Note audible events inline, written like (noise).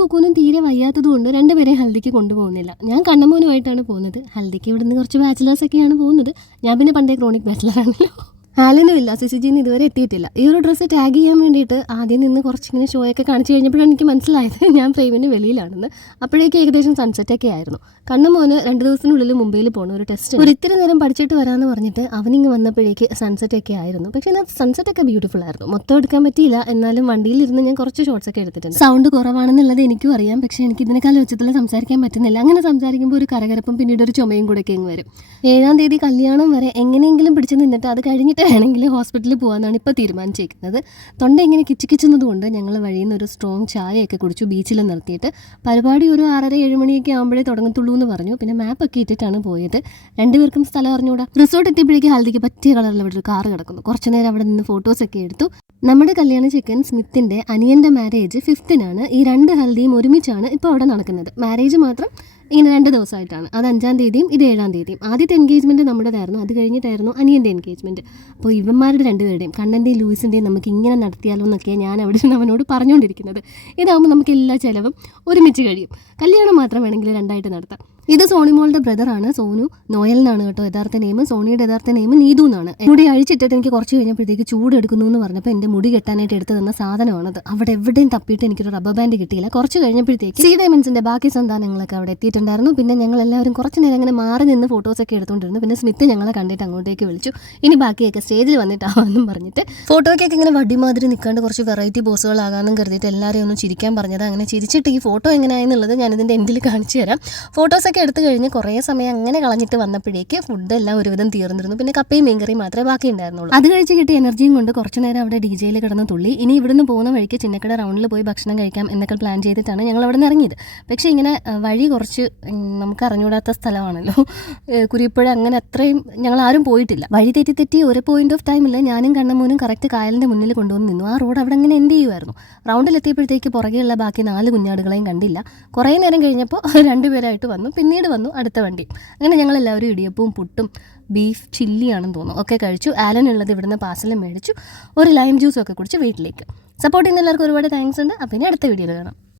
കുക്കൂനും തീരെ വയ്യാത്തതുകൊണ്ട് രണ്ടുപേരെ ഹൽദിക്ക് കൊണ്ടുപോകുന്നില്ല. ഞാൻ കണ്ണമോനുമായിട്ടാണ് പോകുന്നത്. ഹൽദിക്ക് ഇവിടുന്ന് കുറച്ച് ബാച്ചിലേഴ്സ് ഒക്കെയാണ് പോകുന്നത്. ഞാൻ പിന്നെ പണ്ടേ ക്രോണിക് ബാച്ചിലറാണല്ലോ ആലനും ഇല്ല സിസിജിന്ന് ഇതുവരെ എത്തിയിട്ടില്ല. ഈ ഒരു ഡ്രസ്സ് ടാഗ് ചെയ്യാൻ വേണ്ടിയിട്ട് ആദ്യം നിന്ന് കുറച്ചിങ്ങനെ ഷോ ഒക്കെ കാണിച്ചു കഴിഞ്ഞപ്പോഴാണ് എനിക്ക് മനസ്സിലായത് (laughs) ഞാൻ ഫ്രെയിമിന് വെളിയിലാണെന്ന്. അപ്പോഴേക്ക് ഏകദേശം സൺസെറ്റ് ഒക്കെ ആയിരുന്നു. കണ്ണുമോന് രണ്ട് ദിവസത്തിനുള്ളിൽ മുംബൈയിൽ പോകണം ഒരു ടെസ്റ്റ് ഒരു ഇത്തിരി നേരം പഠിച്ചിട്ട് വരാമെന്ന് പറഞ്ഞിട്ട് അവനിങ്ങ് വന്നപ്പോഴേക്ക് സൺസെറ്റ് ഒക്കെ ആയിരുന്നു. പക്ഷേ സൺസെറ്റ് ഒക്കെ ബ്യൂട്ടിഫുൾ ആയിരുന്നു. മൊത്തം എടുക്കാൻ പറ്റിയില്ല. എന്നാലും വണ്ടിയിലിരുന്ന് ഞാൻ കുറച്ച് ഷോർട്സ് ഒക്കെ എടുത്തിട്ടുണ്ട്. സൗണ്ട് കുറവാണെന്നുള്ളത് എനിക്കും അറിയാം. പക്ഷേ എനിക്ക് ഇതിനേക്കാൾ ഉച്ചത്തിൽ സംസാരിക്കാൻ പറ്റുന്നില്ല. അങ്ങനെ സംസാരിക്കുമ്പോൾ ഒരു കരകരപ്പും പിന്നീട് ഒരു ചുമയും കൂടെ ഒക്കെ ഇങ്ങ് വരും. ഏഴാം തീയതി കല്യാണം വരെ എങ്ങനെയെങ്കിലും പിടിച്ചു നിന്നിട്ട് അത് കഴിഞ്ഞിട്ട് വേണമെങ്കിൽ ഹോസ്പിറ്റലിൽ പോകാമെന്നാണ് ഇപ്പോൾ തീരുമാനിച്ചിരിക്കുന്നത്. തൊണ്ട ഇങ്ങനെ കിച്ചിക്കിച്ചുന്നത് കൊണ്ട് ഞങ്ങൾ വഴിയിൽ നിന്ന് ഒരു സ്ട്രോങ് ചായയൊക്കെ കുടിച്ചു ബീച്ചിൽ നിർത്തിയിട്ട്. പരിപാടി ഒരു ആറര ഏഴ് മണിയൊക്കെ ആകുമ്പോഴേ തുടങ്ങത്തുള്ളൂ എന്ന് പറഞ്ഞു. പിന്നെ മാപ്പ് മാപ്പൊക്കെ ഇട്ടിട്ടാണ് പോയത്. രണ്ടുപേർക്കും സ്ഥലം അറിഞ്ഞുകൂടാ റിസോർട്ട് എത്തിയപ്പോഴേക്കും ഹൽദിക്ക് പറ്റിയ കളറിൽ അവിടെ ഒരു കാർ കിടക്കുന്നു. കുറച്ച് നേരം അവിടെ നിന്ന് ഫോട്ടോസൊക്കെ എടുത്തു. നമ്മുടെ കല്യാണ ചിക്കൻ സ്മിത്തിന്റെ അനിയന്റെ മാരേജ് ഫിഫ്തിനാണ് ഈ രണ്ട് ഹൽദിയും ഒരുമിച്ചാണ് ഇപ്പോൾ അവിടെ നടക്കുന്നത്. മാരേജ് മാത്രം ഇങ്ങനെ രണ്ട് ദിവസമായിട്ടാണ്. അത് അഞ്ചാം തീയതിയും ഇത് ഏഴാം തീയതിയും. ആദ്യത്തെ എൻഗേജ്മെന്റ് നമ്മുടേതായിരുന്നു അത് കഴിഞ്ഞിട്ടായിരുന്നു അനിയന്റെ എൻഗേജ്മെന്റ് അപ്പോൾ ഇവന്മാരുടെ രണ്ടുപേരുടെയും കണ്ണന്റെയും ലൂയിസിന്റെയും നമുക്ക് ഇങ്ങനെ നടത്തിയാലോ എന്നൊക്കെയാണ് ഞാൻ അവിടെ നിന്ന് അവനോട് പറഞ്ഞുകൊണ്ടിരിക്കുന്നത്. ഇതാകുമ്പോൾ നമുക്ക് എല്ലാ ചിലവും ഒരുമിച്ച് കഴിയും. കല്യാണം മാത്രം വേണമെങ്കിൽ രണ്ടായിട്ട് നടത്താം. ഇത് ബ്രദർ ആണ്. സോനു നോയൽ എന്നാണ് കേട്ടോ. യഥാർത്ഥ നെയിം സോണിയുടെ യഥാർത്ഥ നെയിം നീതു എന്നാണ്. മുടി അഴിച്ചിട്ടിട്ട് എനിക്ക് കുറച്ച് കഴിഞ്ഞപ്പോഴത്തേക്ക് ചൂട് എടുക്കുന്നു എന്ന് പറഞ്ഞപ്പോൾ എന്റെ മുടി കെട്ടാനായിട്ട് എടുത്തു തന്ന സാധനമാണത്. അവിടെ എവിടെയും തപ്പിയിട്ട് എനിക്കൊരു റബ്ബർ ബാൻഡ് കിട്ടിയില്ല. കുറച്ച് കഴിഞ്ഞപ്പോഴത്തേക്ക് സി ഡയമൻസിന്റെ ബാക്കി സന്താനങ്ങളൊക്കെ അവിടെ എത്തിയിട്ടുണ്ടായിരുന്നു. പിന്നെ ഞങ്ങൾ എല്ലാവരും കുറച്ച് നേരം അങ്ങനെ മാറി നിന്ന് ഫോട്ടോസൊക്കെ എടുത്തുകൊണ്ടിരുന്നു പിന്നെ സ്മിത്ത് ഞങ്ങളെ കണ്ടിട്ട് അങ്ങോട്ടേക്ക് വിളിച്ചു. ഇനി ബാക്കിയൊക്കെ സ്റ്റേജിൽ വന്നിട്ടാവാന്നും പറഞ്ഞിട്ട് ഫോട്ടോയ്ക്കൊക്കെ ഇങ്ങനെ വടിമാതിരി നിൽക്കാണ്ട് കുറച്ച് വെറൈറ്റി പോസുകളാകാമെന്നും കരുതിയിട്ട് എല്ലാവരെയും ഒന്ന് ചിരിക്കാൻ പറഞ്ഞത്. അങ്ങനെ ചിരിച്ചിട്ട് ഈ ഫോട്ടോ എങ്ങനെയാണെന്നുള്ളത് ഞാൻ ഇതിന്റെ എൻഡിൽ കാണിച്ചു തരാം. ഫോട്ടോസൊക്കെ എടുത്തു കഴിഞ്ഞ് കുറേ സമയം അങ്ങനെ കളഞ്ഞിട്ട് വന്നപ്പോഴേക്ക് ഫുഡ് എല്ലാം ഒരുവിധം തീർന്നിരുന്നു. പിന്നെ കപ്പയും മീൻകറിയും മാത്രമേ ബാക്കി ഉണ്ടായിരുന്നുള്ളൂ. അത് കഴിച്ച് കിട്ടിയ എനർജിയും കൊണ്ട് കുറച്ചു നേരം അവിടെ ഡി ജെയിൽ കിടന്ന് തുള്ളി. ഇനി ഇവിടുന്ന് പോകുന്ന വഴിക്ക് ചിന്നക്കട റൗണ്ടിൽ പോയി ഭക്ഷണം കഴിക്കാം എന്നൊക്കെ പ്ലാൻ ചെയ്തിട്ടാണ് ഞങ്ങൾ അവിടെ നിന്ന് ഇറങ്ങിയത്. പക്ഷേ ഇങ്ങനെ വഴി കുറച്ച് നമുക്ക് അറിഞ്ഞുകൂടാത്ത സ്ഥലമാണല്ലോ. കുരിപ്പുഴ അങ്ങനെ അത്രയും ഞങ്ങൾ ആരും പോയിട്ടില്ല. വഴി തെറ്റി തെറ്റി ഒരു പോയിന്റ് ഓഫ് ടൈമിൽ ഞാനും കണ്ണമൂനും കറക്റ്റ് കായലിന്റെ മുന്നിൽ കൊണ്ടുവന്ന് നിന്നു. ആ റോഡ് അവിടെ അങ്ങനെ എൻഡ് ചെയ്യുമായിരുന്നു റൗണ്ടിലെത്തിയപ്പോഴത്തേക്ക് പുറകെയുള്ള ബാക്കി നാല് കുഞ്ഞാടുകളെയും കണ്ടില്ല. കുറേ നേരം കഴിഞ്ഞപ്പോൾ (laughs) രണ്ടുപേരായിട്ട് വന്നു. പിന്നീട് വന്നു അടുത്ത വണ്ടി. അങ്ങനെ ഞങ്ങൾ എല്ലാവരും ഇടിയപ്പവും പുട്ടും ബീഫ് ചില്ലിയാണെന്ന് തോന്നുന്നു. ഒക്കെ കഴിച്ചു. ആലനുള്ളത് ഇവിടുന്ന് പാർസലും മേടിച്ചു. ഒരു ലൈം ജ്യൂസും ഒക്കെ കുടിച്ച് വീട്ടിലേക്ക്. സപ്പോർട്ട് ചെയ്യുന്ന എല്ലാവർക്കും ഒരുപാട് താങ്ക്സ് ഉണ്ട്. അപ്പം ഇനി അടുത്ത വീഡിയോയിൽ കാണാം.